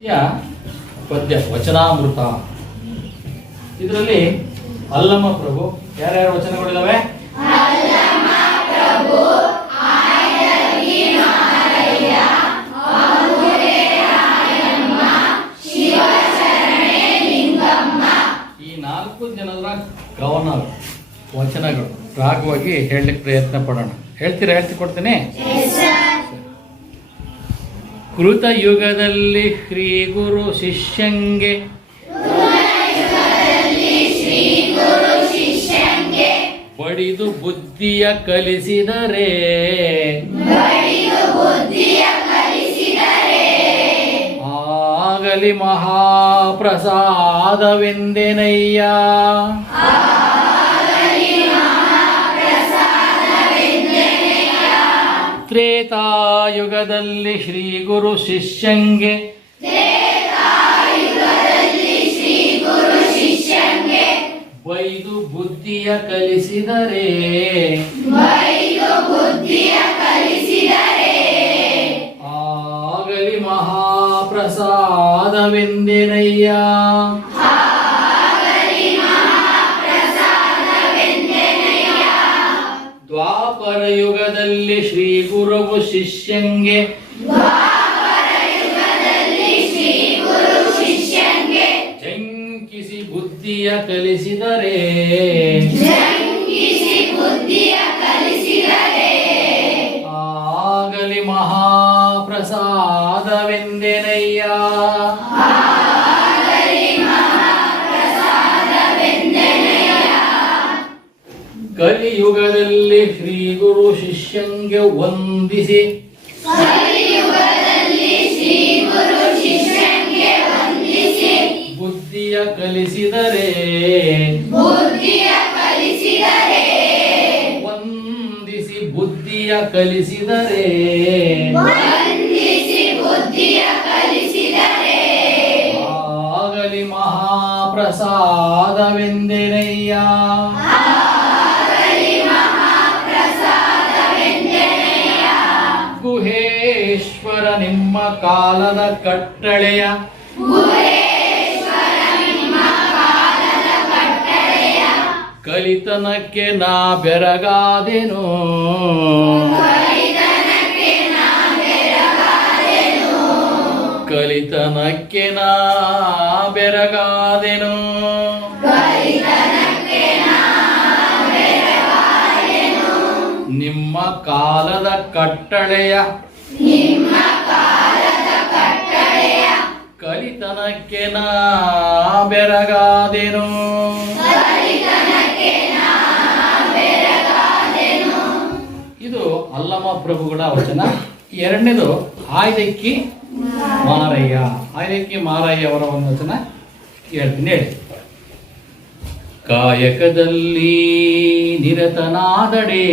ಪದ್ಯ ವಚನಾಮೃತ. ಇದರಲ್ಲಿ ಅಲ್ಲಮ ಪ್ರಭು ಯಾರ್ಯಾರು ವಚನಗಳಿದಾವೆ? ಈ 4 ಜನರ ಕವನ ವಚನಗಳು ರಾಗವಾಗಿ ಹೇಳಲಿಕ್ಕೆ ಪ್ರಯತ್ನ ಪಡೋಣ. ಹೇಳ್ಕೊಡ್ತೀನಿ. ಕೃತ ಯುಗದಲ್ಲಿ ಶ್ರೀ ಗುರು ಶಿಷ್ಯಂಗೆ ಬಡಿದು ಬುದ್ಧಿಯ ಕಲಿಸಿದರೆ ಆಗಲಿ ಮಹಾಪ್ರಸಾದವೆಂದೆನಯ್ಯ. ತ್ರೇತಾಯುಗದಲ್ಲಿ ಶ್ರೀ ಗುರು ಶಿಷ್ಯಂಗೆ ಬೈದು ಬುದ್ಧಿಯ ಕಲಿಸಿದರೆ ಆಗಲಿ ಮಹಾಪ್ರಸಾದವೆಂದೆನಯ್ಯ. ದ್ವಾಪರ ಯುಗದಲ್ಲಿ ಶ್ರೀ ಗುರುವು ಶಿಷ್ಯಂಗೆ ಜಂಕಿಸಿ ಬುದ್ಧಿಯ ಕಲಿಸಿದರೆ ಆಗಲಿ ಮಹಾಪ್ರಸಾದವೆಂದೆನಯ್ಯ. ಕಲಿಯುಗದಲ್ಲಿ ಶ್ರೀ ಗುರು ಶಿಷ್ಯಂಗೆ ವಂದಿಸಿ ಬುದ್ಧಿಯ ಕಲಿಸಿದರೆ ವಂದಿಸಿ ಬುದ್ಧಿಯ ಕಲಿಸಿದರೆ ಆಗಲಿ ಮಹಾಪ್ರಸಾದವೆಂದೆನಯ್ಯ. ಗುಹೇಶ್ವರ ನಿಮ್ಮ ಕಾಲದ ಕಟ್ಟಳೆಯ ಕಲಿತನಕ್ಕೆ ನಾ ಬೆರಗಾದೆನು. ಕಲಿತನಕ್ಕೆ ನಾ ಬೆರಗಾದೆನು. ನಿಮ್ಮ ಕಾಲದ ಕಟ್ಟಳೆಯ ಕಲಿತನಕ್ಕೆ ನಾ ಬೆರಗಾದೆನು. ಇದು ಅಲ್ಲಮ ಪ್ರಭುಗಳ ವಚನ. ಎರಡನೇದು ಆಯ್ದಕ್ಕಿ ಮಾರಯ್ಯ. ಆಯ್ದಕ್ಕಿ ಮಾರಯ್ಯ ಅವರ ಒಂದು ವಚನ ಹೇಳ್ತೀನಿ, ಹೇಳಿ. ಕಾಯಕದಲ್ಲಿ ನಿರತನಾದಡೆ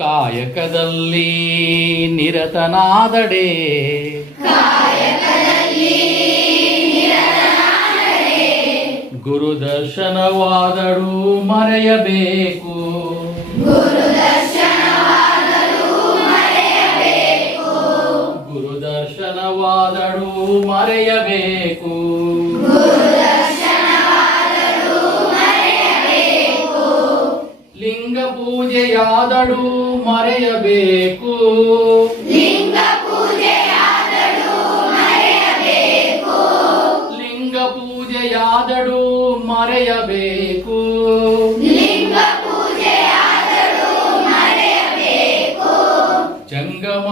ಕಾಯಕದಲ್ಲಿ ನಿರತನಾದಡೆ ಗುರುದರ್ಶನವಾದಳು ಮರೆಯಬೇಕು. ಗುರುದರ್ಶನವಾದಳು ಮರೆಯಬೇಕು. ಲಿಂಗ ಪೂಜೆಯಾದಳು ಮರೆಯಬೇಕು. ಲಿಂಗ ಪೂಜೆಯಾದಳು ಮರೆಯಬೇಕು. ಜಂಗಮ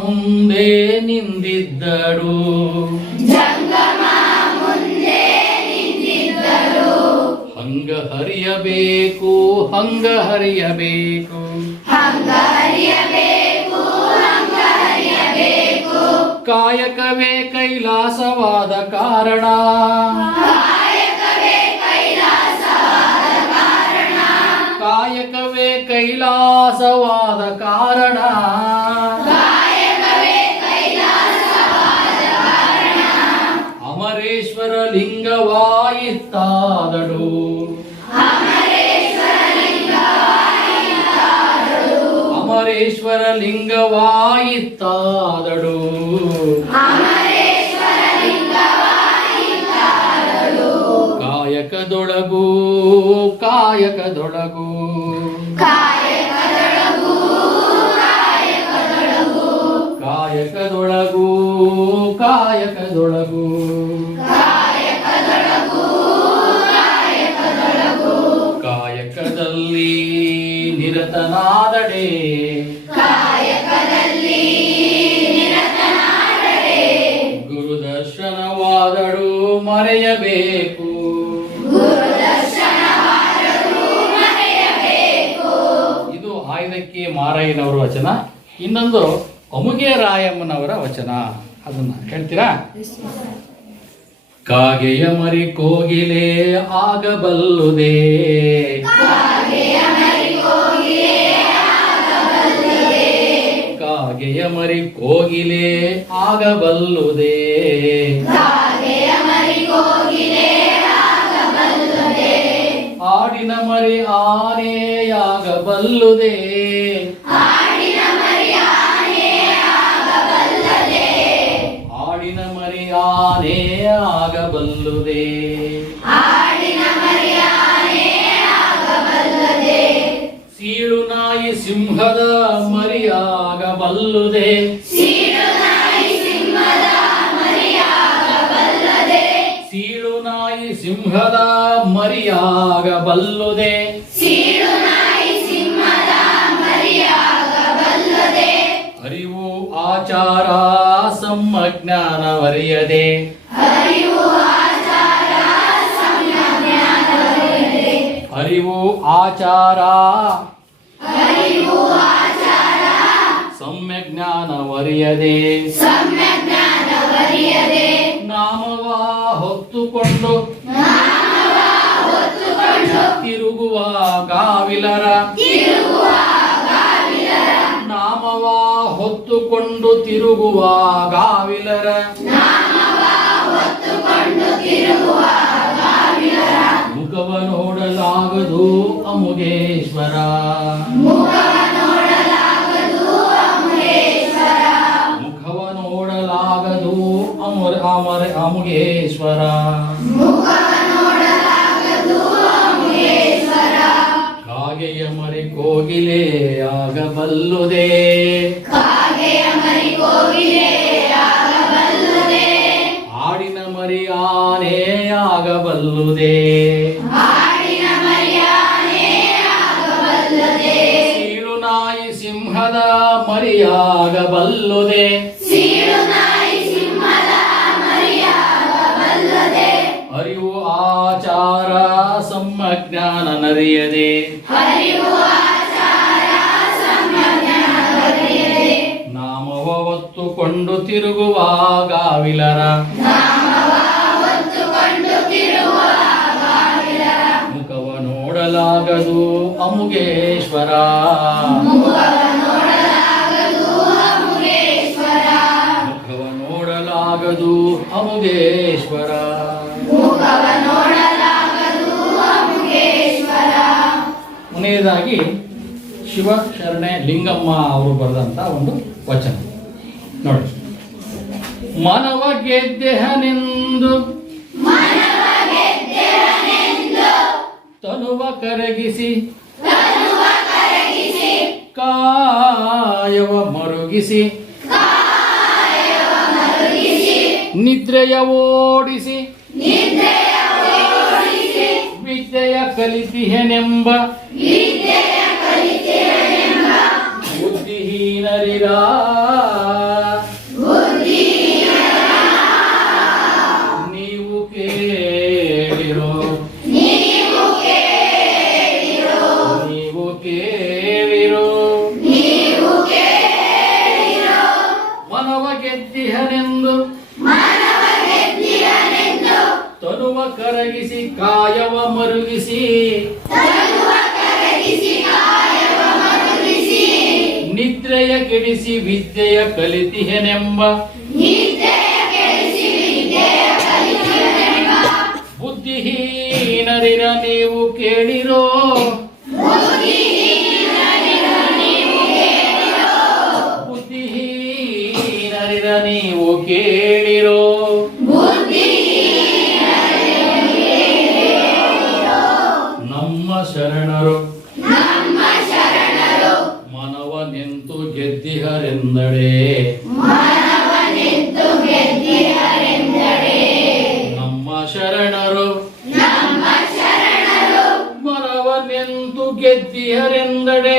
ಮುಂದೆ ನಿಂದಿದ್ದಳು ಹಂಗ ಹರಿಯಬೇಕು. ಹಂಗ ಹರಿಯಬೇಕು. ಕಾಯಕವೇ ಕೈಲಾಸವಾದ ಕಾರಣ ಕಾಯಕವೇ ಕೈಲಾಸವಾದ ಕಾರಣ ಅಮರೇಶ್ವರ ಲಿಂಗವಾಯಿತಾದಳು. ಅಮರೇಶ್ವರ ಅಮರೇಶ್ವರ ಲಿಂಗವಾಯಿತಾದಡು ಕಾಯಕದೊಳಗೂ ಕಾಯಕದೊಳಗೂ ಕಾಯಕದೊಳಗೂ ಕಾಯಕದೊಳಗೂ ಕಾಯಕದಲ್ಲಿ ನಿರತನಾದಡೆ ಗುರುದರ್ಶನವಾದಳು ಮರೆಯಬೇಕು ಇದು ಆಯ್ದಕ್ಕಿ ಮಾರಯ್ಯನವರ ವಚನ. ಇನ್ನೊಂದು ಅಮುಗೆ ರಾಯಮ್ಮನವರ ವಚನ, ಅದನ್ನ ಹೇಳ್ತೀರಾ? ಕಾಗೆಯ ಮರಿ ಕೋಗಿಲೆ ಆಗಬಲ್ಲುದೇ ಕಾಗೆಯ ಮರಿ ಕೋಗಿಲೆ ಆಗಬಲ್ಲುದೇ ಆಡಿನ ಮರಿ ಆನೆಯಾಗಬಲ್ಲುದೇ ಆಡಿನ ಮರಿ ಆನೆಯಾಗಬಲ್ಲುದೇ ಸೀಳು ನಾಯಿ ಸಿಂಹದ ಮರಿಯಾಗಬಲ್ಲುದೇ ಸೀಳು ನಾಯಿ ಸಿಂಹದ ಮರಿಯಾಗಬಲ್ಲುದೇ ಅರಿವು ಆಚಾರ ಸಮ್ಮಜ್ಞಾನವರಿಯದೆ ಅರಿವು ಆಚಾರ ಸಮ್ಯಜ್ಞಾನವರಿಯದೆ ನಾಮವ ಹೊತ್ತುಕೊಂಡು ತಿರುಗುವ ಗಾವಿಲರ ನಾಮವ ಹೊತ್ತುಕೊಂಡು ತಿರುಗುವ ಗಾವಿಲರ ಮುಖವ ನೋಡಲಾಗದು ಅಮುಗೇಶ್ವರ ಮುಖವ ನೋಡಲಾಗದು ಅಮುಗೇಶ್ವರ ಕಾಗೆಯ ಮರಿ ಕೋಗಿಲೆ ಆಗಬಲ್ಲುದೇ ಆಡಿನ ಮರಿ ಆನೆಯಾಗಬಲ್ಲುದೇ ಸೀಳು ನಾಯಿ ಸಿಂಹದ ಮರಿಯಾಗಬಲ್ಲುದೇ ಅರಿವು ಆಚಾರ ಸಮ್ಮಜ್ಞಾನ ನರಿಯದೆ ನಾಮವ ಹೊತ್ತುಕೊಂಡು ತಿರುಗುವ ಗಾವಿಲರ ಮುಖವ ನೋಡಲಾಗದು ಅಮುಗೇಶ್ವರ ಮುಖವ ನೋಡಲಾಗದು ಅಮುಗೇಶ್ವರ ಕೊನೆಯದಾಗಿ ಶಿವಶರಣೆ ಲಿಂಗಮ್ಮ ಅವರು ಬರೆದಂತ ಒಂದು ವಚನ ನೋಡಿ. ಮನವ ಗೆದ್ದೆಹನೆಂದು ತನುವ ಕರಗಿಸಿ ಕಾಯವ ಮರುಗಿಸಿ ನಿದ್ರೆಯ ಓಡಿಸಿ ವಿದ್ಯೆಯ ಕಲಿತಿಹೆನೆಂಬ ಬುದ್ಧಿಹೀನರಿರ ನೀವು ಕೇಳಿರೋ ಮನವ ಗೆದ್ದಿಹನೆಂದು ತನುವ ಕರಗಿಸಿ ಕಾಯವ ಮರುಗಿಸಿ ನಿದ್ರೆಯ ಕೆಡಿಸಿ ವಿದ್ಯೆಯ ಕಲಿತಿಹೆನೆಂಬ ಬುದ್ಧಿಹೀನರಿರ ನೀವು ಕೇಳಿರೋ ನೀವು ಕೇಳಿರೋ. ನಮ್ಮ ಶರಣರು ಮನವನೆಂತು ಗೆದ್ದಿಹರೆಂದಡೆ. ನಮ್ಮ ಶರಣರು ಮನವನೆಂತು ಗೆದ್ದಿಹರೆಂದಡೆ.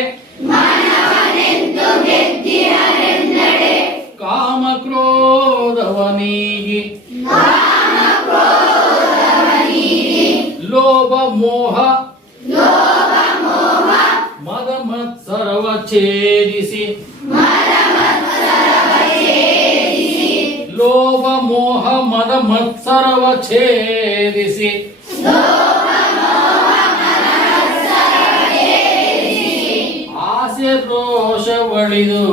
ಕಾಮ ಕ್ರೋಧವನೀಗಿ ಲೋಭ ಮೋಹ ಮದ ಮತ್ಸರವ ಛೇದಿಸಿ. ಲೋಭ ಮೋಹ ಮದ ಮತ್ಸರವ ಛೇದಿಸಿ. ಆಸೆ ರೋಷವಳಿದು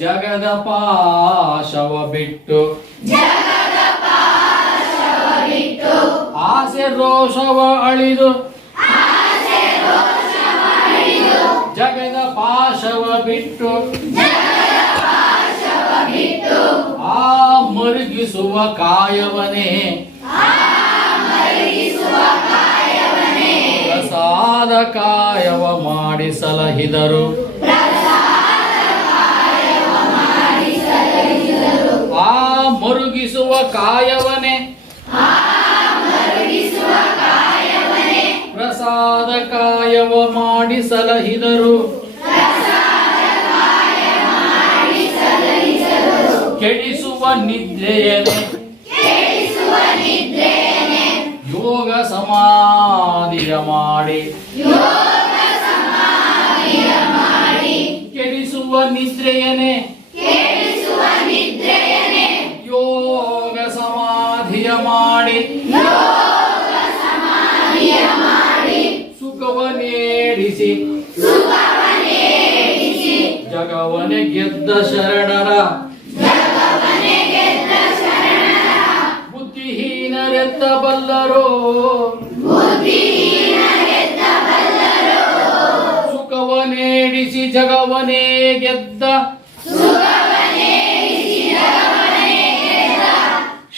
ಜಗದ ಪಾಶವ ಬಿಟ್ಟು. ಆಸೆ ರೋಷವ ಅಳಿದು ಜಗದ ಪಾಶವ ಬಿಟ್ಟು. ಆ ಮರುಗಿಸುವ ಕಾಯವನೇ ಪ್ರಸಾದ ಕಾಯವ ಮಾಡಿ ಸಲಹಿದರು. ಆ ಮರುಗಿಸುವ ಕಾಯವನೇ ಪ್ರಸಾದ ಕಾಯವ ಮಾಡಿ ಸಲಹಿದರು. ಕೆಡಿಸುವ ನಿದ್ರೆಯನೆ ಯೋಗ ಸಮಾಧಿಯ ಮಾಡಿ. ಕೆಡಿಸುವ ನಿದ್ರೆಯನೆ ಯೋಗ ಸಮಾಧಿಯ ಮಾಡಿ. ಸುಖವ ನೀಡಿಸಿ ಜಗವನೆ ಗೆದ್ದ ಶರಣರ ಬುದ್ಧಿಹೀನರೆತ್ತ ಬಲ್ಲರೋ. ಸುಖವ ನೀಡಿಸಿ ಜಗವನೇ ಗೆದ್ದ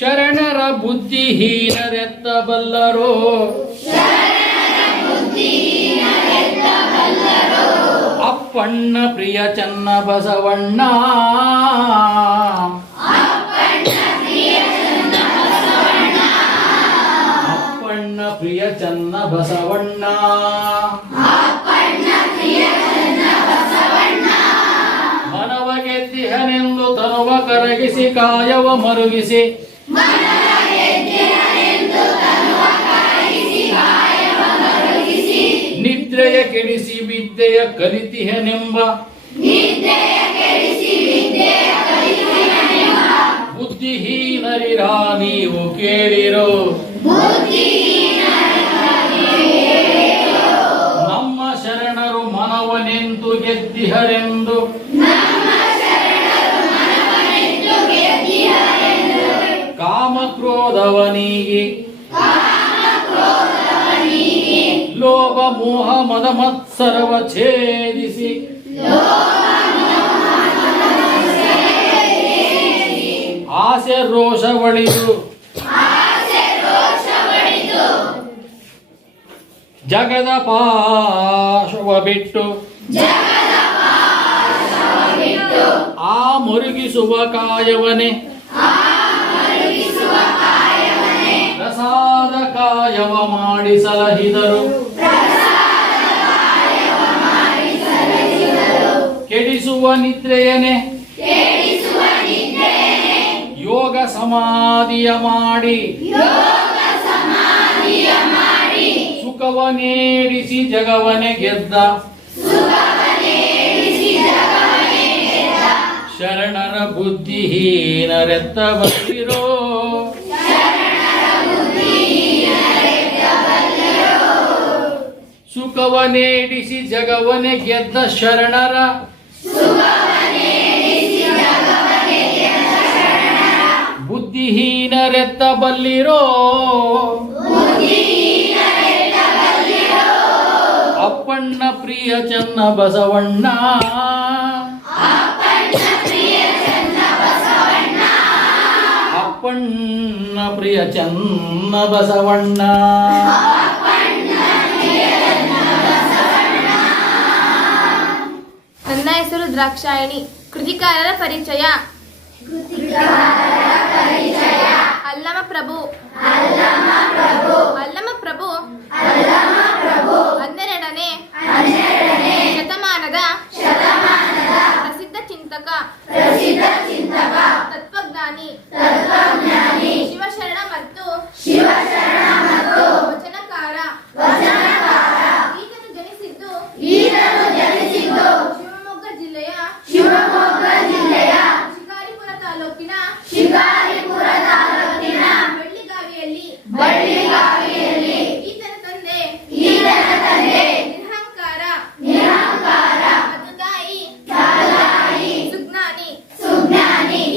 ಶರಣರ ಬುದ್ಧಿಹೀನರೆತ್ತ ಬಲ್ಲರೋ. ಅಪ್ಪಣ್ಣ ಪ್ರಿಯ ಚನ್ನ ಬಸವಣ್ಣ. ಅಪ್ಪಣ್ಣ ಪ್ರಿಯ ಚನ್ನ ಬಸವಣ್ಣ. ಮನವ ಗೆದ್ದಿಹನೆಂದು ತನುವ ಕರಗಿಸಿ ಕಾಯವ ಮರುಗಿಸಿ. ನಿದ್ರೆಯ ಕೆಡಿಸಿ ವಿದ್ಯೆಯ ಕಲಿತಿಹನೆಂಬ. ಬುದ್ಧಿಹೀನರಿರ ನೀವು ಕೇಳಿರೋ. ನಮ್ಮ ಶರಣರು ಮನವನೆಂತು ಗೆದ್ದಿಹರೆಂದು. ಕಾಮ ಕ್ರೋಧವನೀಗಿ ಲೋಭ ಮೋಹ ಮದ ಮತ್ಸರವ ಛೇದಿಸಿ. ಆಸೆ ರೋಷವಳಿದು ಜಗದ ಪಾಶವ ಬಿಟ್ಟು. ಆ ಮುರುಗಿಸುವ ಕಾಯವನೇ ಪ್ರಸಾದ ಕಾಯವ ಮಾಡಿ ಸಲಹಿದರು. ಕೆಡಿಸುವ ನಿದ್ರೆಯನೆ ಯೋಗ ಸಮಾಧಿಯ ಮಾಡಿ. ಸುಖವ ನೀಡಿಸಿ ಜಗವನೆ ಗೆದ್ದ ಶರಣರ ಬುದ್ಧಿಹೀನರೆತ್ತ ಬಲ್ಲಿರೋ. ಸುಖವ ನೀಡಿಸಿ ಜಗವನೆ ಗೆದ್ದ ಶರಣರ ಬುದ್ಧಿಹೀನರೆತ್ತ ಬಲ್ಲಿರೋ. ಅಪ್ಪಣ್ಣ ಪ್ರಿಯ ಚನ್ನ ಬಸವಣ್ಣ. ಅಪ್ಪಣ್ಣ ಪ್ರಿಯ ಚನ್ನ ಬಸವಣ್ಣ. ನನ್ನ ಹೆಸರು ದ್ರಾಕ್ಷಾಯಣಿ. ಕೃತಿಕಾರರ ಪರಿಚಯ. ಅಲ್ಲಮ ಪ್ರಭು 12ನೇ ಶತಮಾನದ ಪ್ರಸಿದ್ಧ ಚಿಂತಕ, ತತ್ವಜ್ಞಾನಿ, ಶಿವಶರಣ ಮತ್ತು ವಚನಕಾರ. ಈತನು ಜನಿಸಿದ್ದು ಶಿವಮೊಗ್ಗ ಜಿಲ್ಲೆಯ ಶಿಕಾರಿಪುರ ತಾಲೂಕಿನ ಬಳ್ಳಿಗಾವಿಯಲ್ಲಿ. ಈತನ ತಂದೆ ನಿರಹಂಕಾರ ಮಧುತಾಯಿ ಸುಜ್ಞಾನಿ.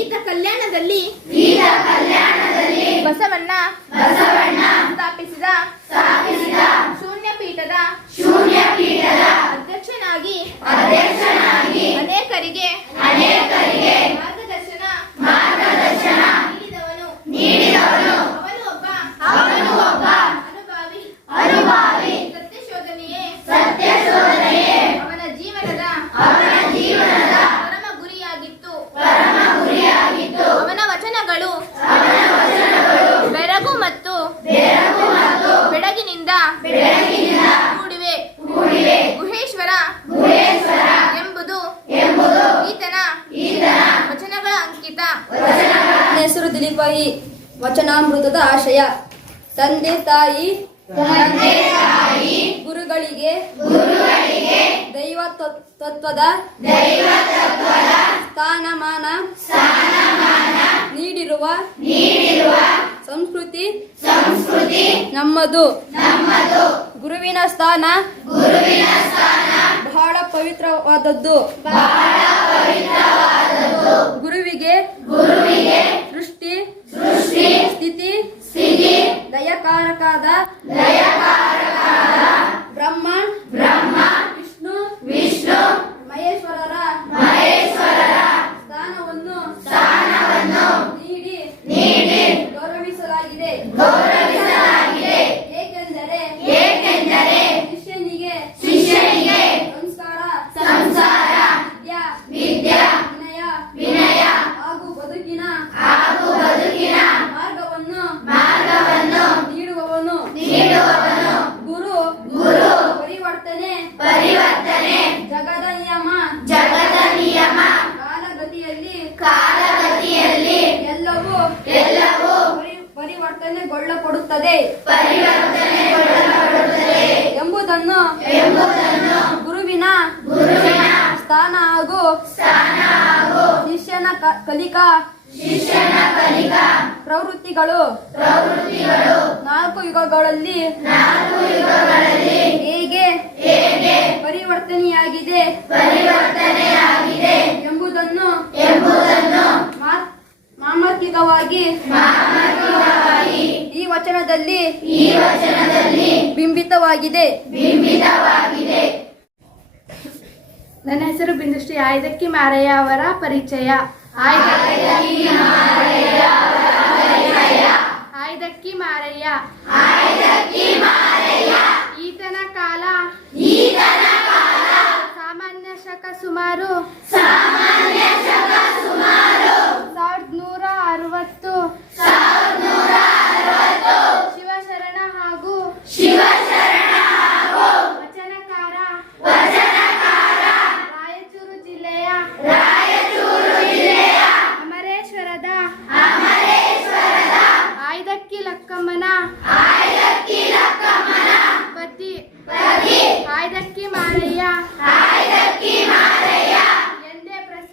ಈತ ಕಲ್ಯಾಣದಲ್ಲಿ ಬಸವಣ್ಣ ಸ್ಥಾಪಿಸಿದ ಶೂನ್ಯ ಪೀಠದ ಅಧ್ಯಕ್ಷನಾಗಿ ಅನೇಕರಿಗೆ ಮಾರ್ಗದರ್ಶನ ನೀಡಿದವನು. ಅವನು ಒಬ್ಬ ಅನುಭಾವಿ. ಸತ್ಯಶೋಧನೆಯೇ ಅವನ ಜೀವನದ ಪರಮ ಗುರಿಯಾಗಿತ್ತು. ಅವನ ವಚನಗಳು ಬೆರಗು ಮತ್ತು ಬೆಳಗಿನಿಂದ ಕೂಡಿವೆ. ಗುಹೇಶ್ವರ ಎಂಬುದು ಈತನ ವಚನಗಳ ಅಂಕಿತ. ನನ್ನ ಹೆಸರು ದಿಲೀಪಾಯಿ. ವಚನಾಮೃತದ ಆಶಯ. ತಂದೆ ತಾಯಿ ಗುರುಗಳಿಗೆ ದೈವ ತತ್ವದ ಸ್ಥಾನಮಾನ ನೀಡಿರುವ ಸಂಸ್ಕೃತಿ ನಮ್ಮದು. ಗುರುವಿನ ಸ್ಥಾನ ಬಹಳ ಪವಿತ್ರವಾದದ್ದು. ಗುರುವಿಗೆ ಸೃಷ್ಟಿ ಸ್ಥಿತಿ ಲಯಕಾರಕಾದ ಬ್ರಹ್ಮ ವಿಷ್ಣು ಮಹೇಶ್ವರರ ಸ್ಥಾನವನ್ನು ನೀಡಿ ಗೌರವಿಸಲಾಗಿದೆ. ಏಕೆಂದರೆ ಶಿಷ್ಯನಿಗೆ ಸಂಸ್ಕಾರ ವಿದ್ಯಾ ವಿನಯ ಹಾಗೂ ಬದುಕಿನ ಮಾರ್ಗವನ್ನು ನೀಡುವವನು. ಗುರು ಪರಿವರ್ತನೆ ಜಗದ ನಿಯಮ. ಕಾಲಗತಿಯಲ್ಲಿ ಎಲ್ಲವೂ ಪರಿವರ್ತನೆಗೊಳ್ಳಪಡುತ್ತದೆ ಎಂಬುದನ್ನು ಗುರುವಿನ ಸ್ಥಾನ ಹಾಗೂ ಶಿಷ್ಯನ ಕಲಿಕಾ ಪ್ರವೃತ್ತಿಗಳು 4 ಯುಗಗಳಲ್ಲಿ ಹೇಗೆ ಪರಿವರ್ತನೆಯಾಗಿದೆ ಎಂಬುದನ್ನು ಮಾರ್ಮಿಕವಾಗಿ ಈ ವಚನದಲ್ಲಿ ಬಿಂಬಿತವಾಗಿದೆ. ನನ್ನ ಹೆಸರು ಬಿಂದುಶ್ರೀ. ಆಯ್ದಕ್ಕಿ ಮಾರಯ್ಯ ಅವರ ಪರಿಚಯ. ಆಯ್ದಕ್ಕಿ ಮಾರಯ್ಯ ಈತನ ಕಾಲ ಸಾಮಾನ್ಯ ಶಕ ಸುಮಾರು 1160. ಶಿವಶರಣ ಹಾಗೂ ವಚನಕಾರ ರಾಯಚೂರು ಜಿಲ್ಲೆಯ ಅಮರೇಶ್ವರದ ಆಯ್ದಕ್ಕಿ ಲಕ್ಕಮ್ಮನ ಪತಿ ಆಯ್ದಕ್ಕಿ ಮಾರಯ್ಯ ಎಂದೇ ಪ್ರಸಿದ್ಧ.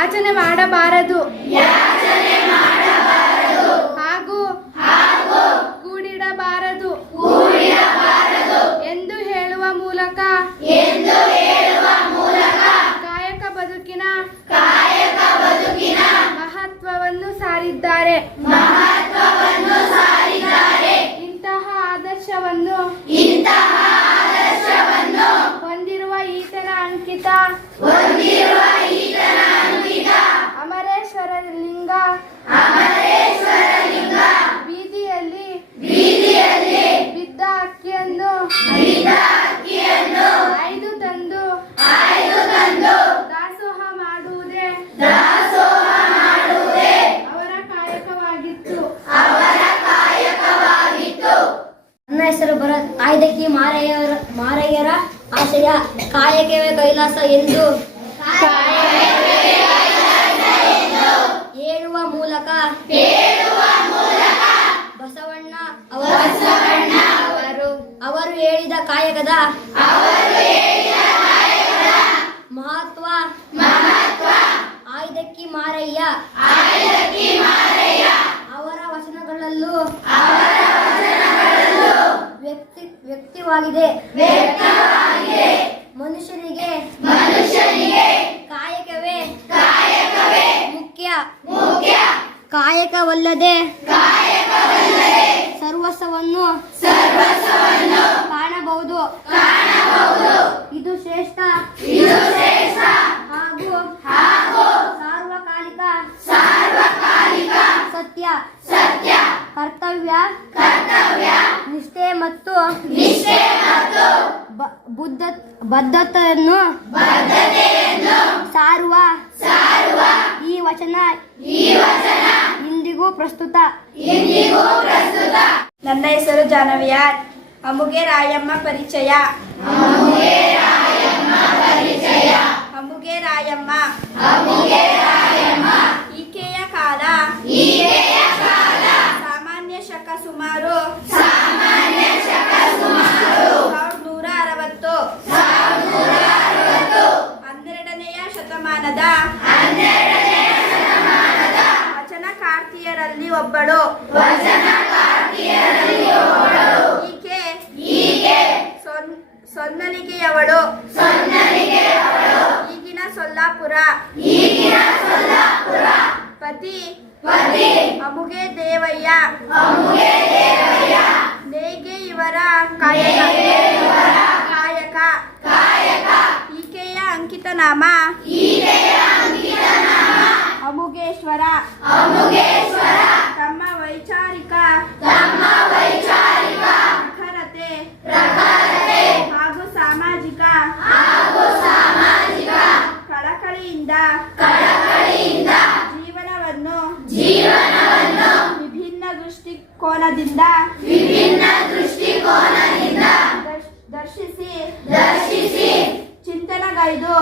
ಯಾಚನೆ ಮಾಡಬಾರದು ಹಾಗೂ ಕೂಡಿಡಬಾರದು ಎಂದು ಹೇಳುವ ಮೂಲಕ ಕಾಯಕ ಬದುಕಿನ ಮಹತ್ವವನ್ನು ಸಾರಿದ್ದಾರೆ. ಇಂತಹ ಆದರ್ಶವನ್ನು ಹೊಂದಿರುವ ಈತನ ಅಂಕಿತ ಅಮರೇಶ್ವರ ಲಿಂಗ ಬೀದಿಯಲ್ಲಿ ಬಿದ್ದ ಅಕ್ಕಿಯನ್ನು ಐದು ತಂದು ದಾಸೋಹ ಮಾಡುವುದೇ ಅವರ ಕಾಯಕವಾಗಿತ್ತು. ನನ್ನ ಹೆಸರು ಭರತ್. ಆಯ್ದಕ್ಕಿ ಮಾರಯ್ಯರ ಆಶಯ ಕಾಯಕವೇ ಕೈಲಾಸ ಎಂದು ಹೇಳುವ ಮೂಲಕ ಬಸವಣ್ಣ ಅವರು ಹೇಳಿದ ಕಾಯಕದ ಮಹತ್ವ ಆಯ್ದಕ್ಕಿ ಮಾರಯ್ಯ ಅವರ ವಚನಗಳಲ್ಲೂ ವ್ಯಕ್ತವಾಗಿದೆ. ಮನುಷ್ಯನಿಗೆ ಕಾಯಕವೇ ಮುಖ್ಯ. ಕಾಯಕವಲ್ಲದೆ ಸರ್ವಸ್ವವನ್ನು ಕಾಣಬಹುದು. ಇದು ಶ್ರೇಷ್ಠ ಹಾಗೂ ಸಾರ್ವಕಾಲಿಕ ಸತ್ಯ. ಕರ್ತವ್ಯ ನಿಷ್ಠೆ ಮತ್ತು ಬದ್ಧತೆಯನ್ನು ಸಾರುವ ಈ ವಚನ ಇಂದಿಗೂ ಪ್ರಸ್ತುತ. ನನ್ನ ಹೆಸರು ಜಾನವಿಯಾರ್. ಅಮುಗೆ ರಾಯಮ್ಮ ಪರಿಚಯ. ಅಮುಗೆ ರಾಯಮ್ಮ ಈಕೆಯ ಕಾಲ ಸಾಮಾನ್ಯ ಶಕ ಸುಮಾರು 1160. 12ನೆಯ ಶತಮಾನದ ವಚನಕಾರ್ತಿಯರಲ್ಲಿ ಒಬ್ಬಳು. ಈಕೆ ಸೊನ್ನಲಿಗೆಯವಳು. ಈಗಿನ ಸೊಲ್ಲಾಪುರ. ಪತಿ ಅಮುಗೆ ದೇವಯ್ಯ. ನೇಗೆ ಇವರ ಕಾಯಕ. ಈಕೆಯ ಅಂಕಿತ ನಾಮ ಅಮುಗೇಶ್ವರ. ತಮ್ಮ ವೈಚಾರಿಕ ಪ್ರಖರತೆ ಹಾಗೂ ಸಾಮಾಜಿಕ ಕಳಕಳಿಯಿಂದ ಜೀವನವನ್ನು ವಿಭಿನ್ನ ದೃಷ್ಟಿಕೋನದಿಂದ ದರ್ಶಿಸಿ ಚಿಂತನಗೈದು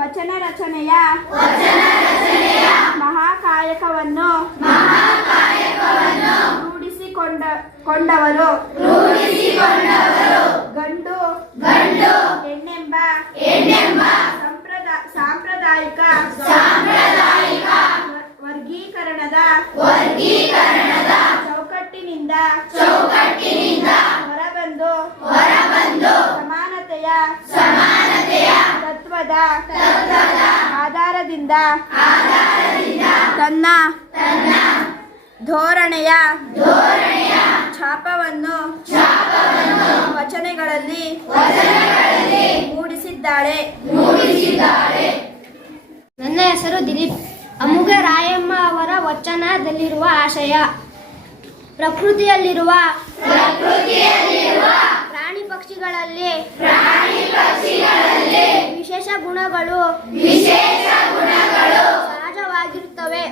ವಚನ ರಚನೆಯ ಮಹಾಕಾಯಕವನ್ನು ರೂಢಿಸಿಕೊಂಡವರು ಗಂಡು ಹೆಣ್ಣೆಂಬ ಸಾಂಪ್ರದಾಯಿಕ ವರ್ಗೀಕರಣದ ಚೌಕಟ್ಟಿನಿಂದ ಹೊರಬಂದು ಸಮಾನತೆಯ ತತ್ವದ ಆಧಾರದಿಂದ ತನ್ನ ಧೋರಣೆಯ ಛಾಪವನ್ನು ವಚನಗಳಲ್ಲಿ ಮೂಡಿಸಿದ್ದಾಳೆ. ನನ್ನ ಹೆಸರು ದಿಲೀಪ್. ಅಮುಗೆ ರಾಯಮ್ಮ ಅವರ ವಚನದಲ್ಲಿರುವ ಆಶಯ ಪ್ರಕೃತಿಯಲ್ಲಿರುವ ಪ್ರಾಣಿ ಪಕ್ಷಿಗಳಲ್ಲಿ ವಿಶೇಷ ಗುಣಗಳು ಸಹಜವಾಗಿರುತ್ತವೆ.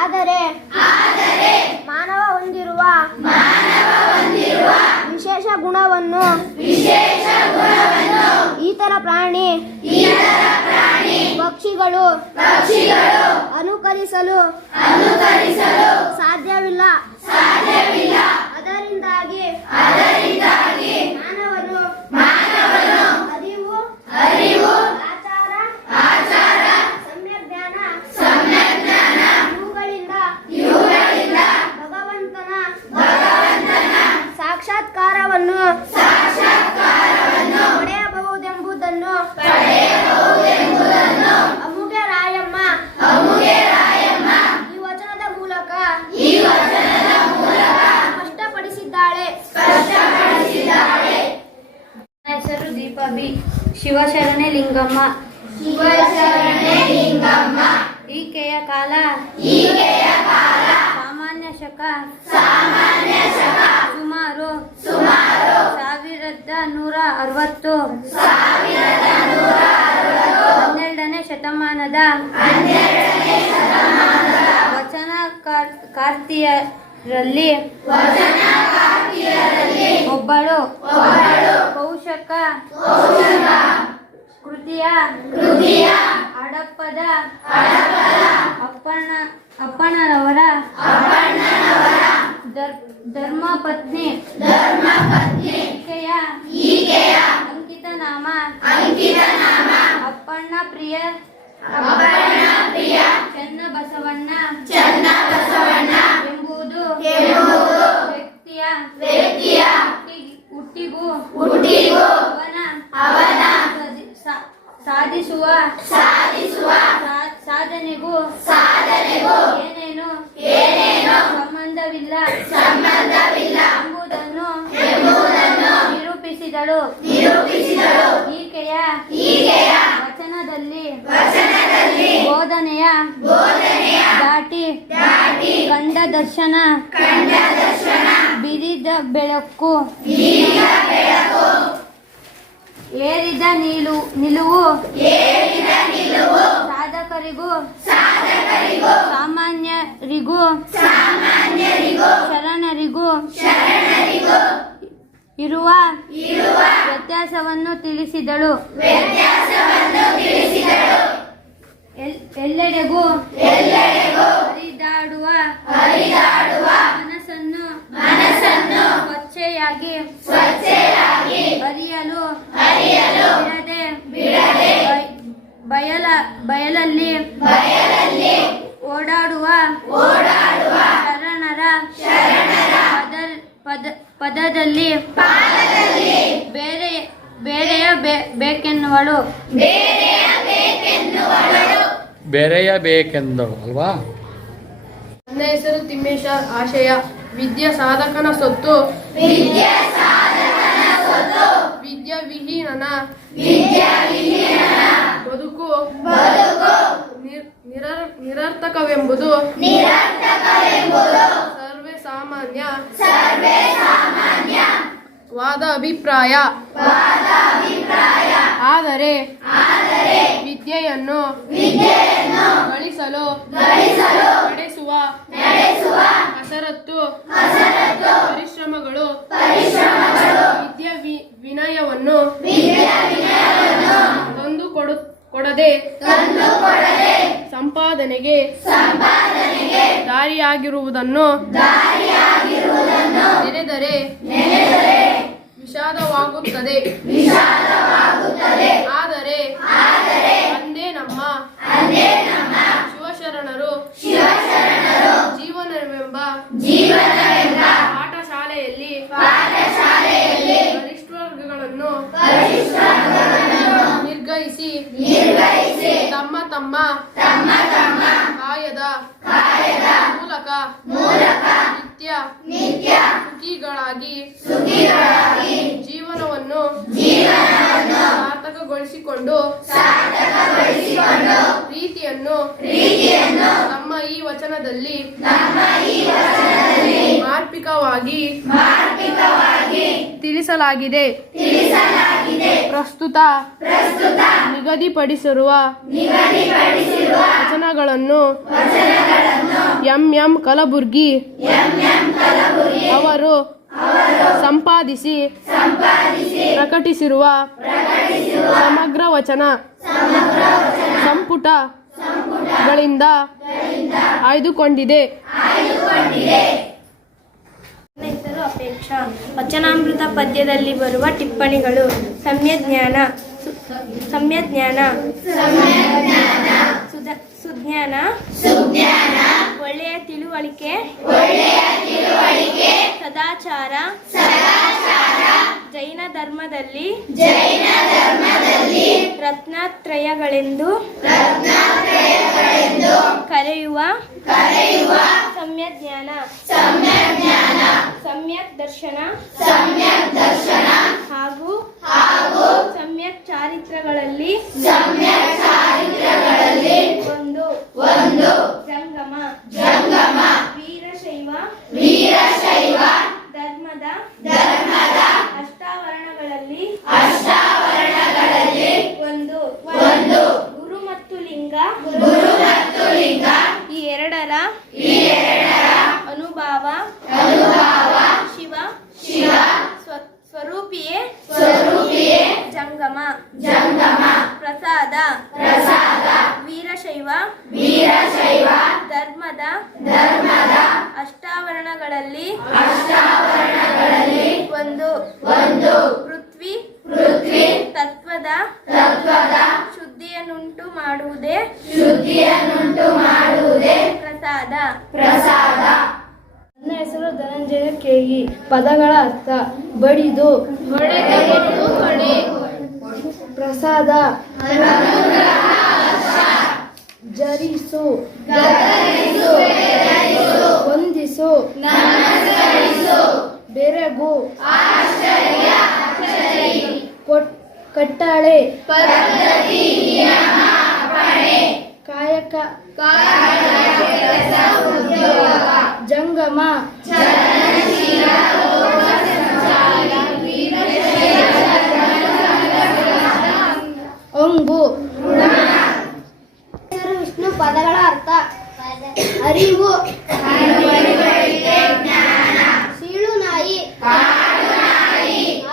ಆದರೆ ಮಾನವ ಹೊಂದಿರುವ ವಿಶೇಷ ಗುಣವನ್ನು ಇತರ ಪ್ರಾಣಿ ಪಕ್ಷಿಗಳು ಅನುಕರಿಸಲು ಸಾಧ್ಯವಿಲ್ಲ. ಅದರಿಂದಾಗಿ ಮಾನವನು ಅರಿವು ಶಿವಶರಣೆ ಲಿಂಗಮ್ಮ. ಈಕೆಯ ಕಾಲ ಸಾಮಾನ್ಯ ಶಕ ಸುಮಾರು 1160. 12ನೇ ಶತಮಾನದ ವಚನಕಾರ್ತಿಯರಲ್ಲಿ ಒಬ್ಬಳು. ಕೌಶಕ ಕೃತಿಯ ಹಡಪ್ಪದ ಅಪ್ಪಣ್ಣನವರ ಧರ್ಮಪತ್ನಿ. ಈಕೆಯ ಅಂಕಿತ ನಾಮ ಅಪ್ಪಣ್ಣ ಪ್ರಿಯ ಚನ್ನಬಸವಣ್ಣ ಎಂಬುದು ವ್ಯಕ್ತಿಯ ಹುಟ್ಟಿಗೂ ಅವನ ಸಾಧಿಸುವ ಸಾಧನೆಗೂ ಏನೇನು ಸಂಬಂಧವಿಲ್ಲ ಎಂಬುದನ್ನು ನಿರೂಪಿಸಿದಳು. ಈಕೆಯ ವಚನದಲ್ಲಿ ಬೋಧನೆಯ ದಾಟಿ ಕಂಡ ದರ್ಶನ ಬಿರಿದ ಬೆಳಕು ಏರಿದ ನಿಲುವು ಸಾಧಕರಿಗೂ ಸಾಮಾನ್ಯರಿಗೂ ಶರಣರಿಗೂ ಇರುವ ವ್ಯತ್ಯಾಸವನ್ನು ತಿಳಿಸಿದಳು. ಎಲ್ಲೆಡೆಗೂ ಹರಿದಾಡುವ ಮನಸ್ಸನ್ನು ಸ್ವಚ್ಛೆಯಾಗಿ ಬಿಡದೆ ಬಯಲಲ್ಲಿ ಓಡಾಡುವ ಶರಣರ ಪದದಲ್ಲಿ ಬೇಕೆನ್ನುವಳು. ಬೆರೆಯಬೇಕೆಂದಳು ಅಲ್ವಾ? ನನ್ನ ಹೆಸರು ತಿಮ್ಮೇಶ. ಆಶಯ ವಿದ್ಯಾ ಸಾಧಕನ ಸೊತ್ತು. ವಿದ್ಯಾವಿಹೀನನ ಬದುಕು ನಿರರ್ಥಕವೆಂಬುದು ಸರ್ವೇ ಸಾಮಾನ್ಯ ವಾದ ಅಭಿಪ್ರಾಯ. ಆದರೆ ವಿದ್ಯೆಯನ್ನು ಗಳಿಸಲು ನಡೆಸುವ ಕಸರತ್ತು ಪರಿಶ್ರಮಗಳು ವಿದ್ಯಾ ವಿನಯವನ್ನು ತಂದುಕೊಡದೆ ಸಂಪಾದನೆಗೆ ದಾರಿಯಾಗಿರುವುದನ್ನು ನೆನೆದರೆ ವಿಷಾದವಾಗುತ್ತದೆ. ಆದರೆ ಅಂದೇ ನಮ್ಮ ಶಿವಶರಣರು ಜೀವನವೆಂಬ ಪಾಠಶಾಲೆಯಲ್ಲಿ ವರಿಷ್ಠ ವರ್ಗಗಳನ್ನು ನಿರ್ಗಹಿಸಿ ತಮ್ಮ ಕಾಯದ ಮೂಲಕ ನಿತ್ಯ ಸುಖಿಗಳಾಗಿ ಜೀವನವನ್ನು ಸಾರ್ಥಕಗೊಳಿಸಿಕೊಂಡು ರೀತಿಯನ್ನು ನಮ್ಮ ಈ ವಚನದಲ್ಲಿ ಮಾರ್ಮಿಕವಾಗಿ ತಿಳಿಸಲಾಗಿದೆ. ಪ್ರಸ್ತುತ ನಿಗದಿಪಡಿಸಿರುವ ವಚನಗಳನ್ನು ಎಂ ಕಲಬುರ್ಗಿ ಅವರು ಸಂಪಾದಿಸಿ ಪ್ರಕಟಿಸಿರುವ ಸಮಗ್ರ ವಚನ ಸಂಪುಟಗಳಿಂದ ಆಯ್ದುಕೊಂಡಿದೆ. ನನ್ನ ಹೆಸರು ಅಪೇಕ್ಷಾ. ವಚನಾಮೃತ ಪದ್ಯದಲ್ಲಿ ಬರುವ ಟಿಪ್ಪಣಿಗಳು. ಸಮ್ಯಜ್ಞಾನ ಸುಜ್ಞಾನ ಒಳ್ಳೆಯ ತಿಳುವಳಿಕೆ ಸದಾಚಾರ ಜೈನ ಧರ್ಮದಲ್ಲಿ ರತ್ನತ್ರಯಗಳೆಂದು ಕರೆಯುವ ಸಮ್ಯಜ್ಞಾನ ಸಮ್ಯಕ್ ದರ್ಶನ ಹಾಗೂ ಸಮ್ಯಕ್ ಚಾರಿತ್ರಗಳಲ್ಲಿ ಒಂದು ಜಂಗಮ ವೀರಶೈವ ಧರ್ಮದ ಅಷ್ಟಾವರಣಗಳಲ್ಲಿ ಒಂದು ಗುರು ಮತ್ತು ಲಿಂಗ ಈ ಎರಡರ ಅನುಭವ ಶಿವ ಸ್ವರೂಪಿಯೇ ಜಂಗಮ ಪ್ರಸಾದ ವೀರಶೈವ ಧರ್ಮದ ಅಷ್ಟಾವರಣಗಳಲ್ಲಿ ಒಂದು ಪೃಥ್ವಿ ತತ್ವದ ಶುದ್ಧಿಯನ್ನುಂಟು ಮಾಡುವುದೇ ಪ್ರಸಾದ. ನನ್ನ ಹೆಸರು ಧನಂಜಯ ಕೆಇ. ಪದಗಳ ಅರ್ಥ: ಬಡಿದು, ಪ್ರಸಾದ, ಜರಿಸು, ವಂದಿಸು, ಬೆರಗು, ಕಟ್ಟಳೆ, ಕಾಯಕ, ಜಂಗಮ, ಅಂಗು. ವಿಷ್ಣು. ಪದಗಳ ಅರ್ಥ: ಅರಿವು, ಸೀಳು ನಾಯಿ,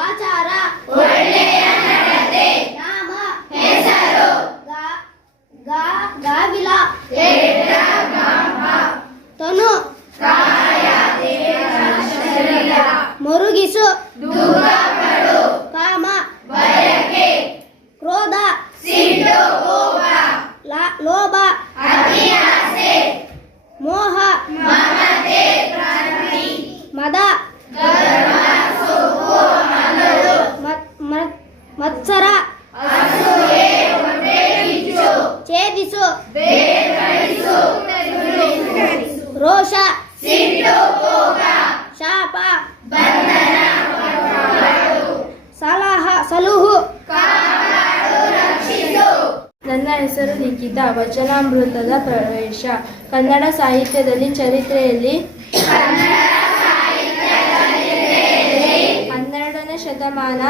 ಆಚಾರ, ನಾಮ, ಗಾವಿಲ, ತನು, ಮರುಗಿಸು, ಕಾಮ, ಕ್ರೋಧ, ಲೋಭ, ಮೋಹ, ಮದ, ಮತ್ಸರ, ಛೇದಿಸು, ರೋಷ, ಶಾಪ, ಸಲುಹು. ನನ್ನ ಹೆಸರು ಲಿಖಿತ. ವಚನಾಮೃತದ ಪ್ರವೇಶ. ಕನ್ನಡ ಸಾಹಿತ್ಯದಲ್ಲಿ ಚರಿತ್ರೆಯಲ್ಲಿ 12ನೇ ಶತಮಾನ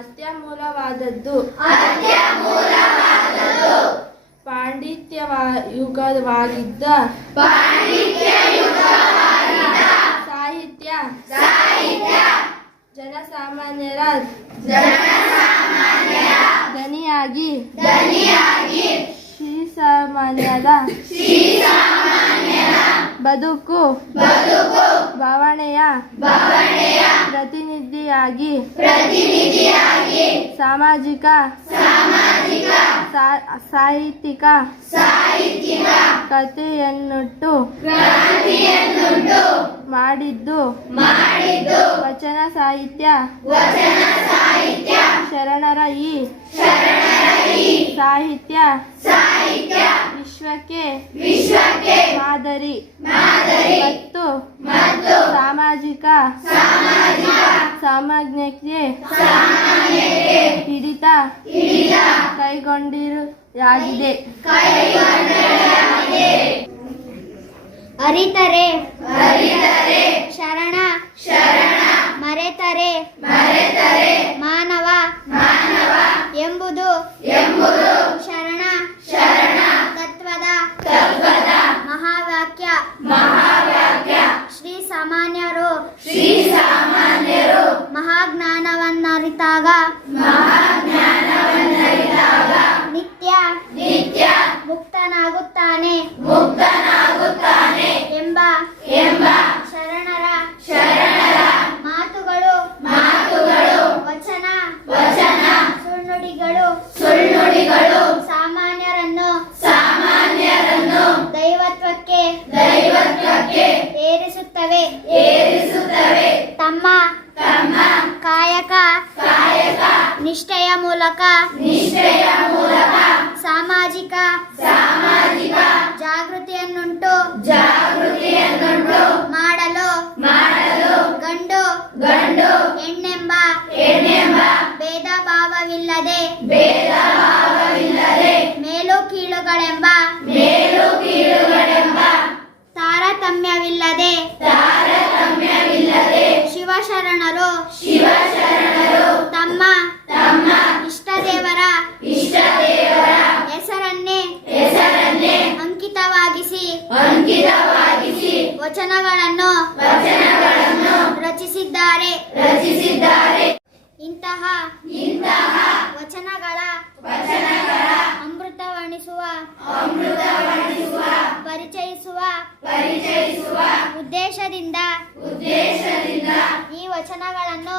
ಅತ್ಯಮೂಲವಾದದ್ದು. ಪಾಂಡಿತ್ಯಯುಗವಾಗಿದ್ದ ಸಾಹಿತ್ಯ ಜನಸಾಮಾನ್ಯರ ದನಿಯಾಗಿ ಶ್ರೀಸಾಮಾನ್ಯರ ಬದುಕು ಭಾವನೆಯ ಪ್ರತಿನಿಧಿಯಾಗಿ ಸಾಮಾಜಿಕ ಸಾಹಿತ್ಯಿಕ ಕಥೆಯನ್ನುಂಟು ಮಾಡಿದ್ದು ವಚನ ಸಾಹಿತ್ಯ. ಶರಣರ ಈ ಸಾಹಿತ್ಯ ವಿಶ್ವಕ್ಕೆ ಮಾದರಿ ಮತ್ತು ಸಾಮಾಜಿಕ ಸಮಜ್ಞತೆ ಹಿಡಿತ ಕೈಗೊಂಡಿರುವುದಾಗಿದೆ. ಅರಿತರೆ ಶರಣ ಮರೆತರೆ ಮಾನವ ಎಂಬುದು ಶರಣ ತತ್ವದ ಮಹಾವಾಕ್ಯ. ಶ್ರೀ ಸಾಮಾನ್ಯರು ಮಹಾಜ್ಞಾನವನ್ನರಿತಾಗ ನಿತ್ಯ ಮುಕ್ತನಾಗುತ್ತಾನೆ ಎಂಬ ಶರಣರ ಮಾತುಗಳು ವಚನ ಸುಳ್ಳುಡಿಗಳು ಸಾಮಾನ್ಯರನ್ನು ದೈವತ್ವಕ್ಕೆ ಏರಿಸುತ್ತವೆ. ತಮ್ಮ ಕಾಯಕ ನಿಷ್ಠೆಯ ಮೂಲಕ ಸಾಮಾಜಿಕ ಜಾಗೃತಿಯನ್ನುಂಟು ಮಾಡಲು ಗಂಡು ವಚನಗಳನ್ನು ರಚಿಸಿದ್ದಾರೆ. ಇಂತಹ ವಚನಗಳ ಅಮೃತವಣಿಸುವ ಪರಿಚಯಿಸುವ ಉದ್ದೇಶದಿಂದ ಈ ವಚನಗಳನ್ನು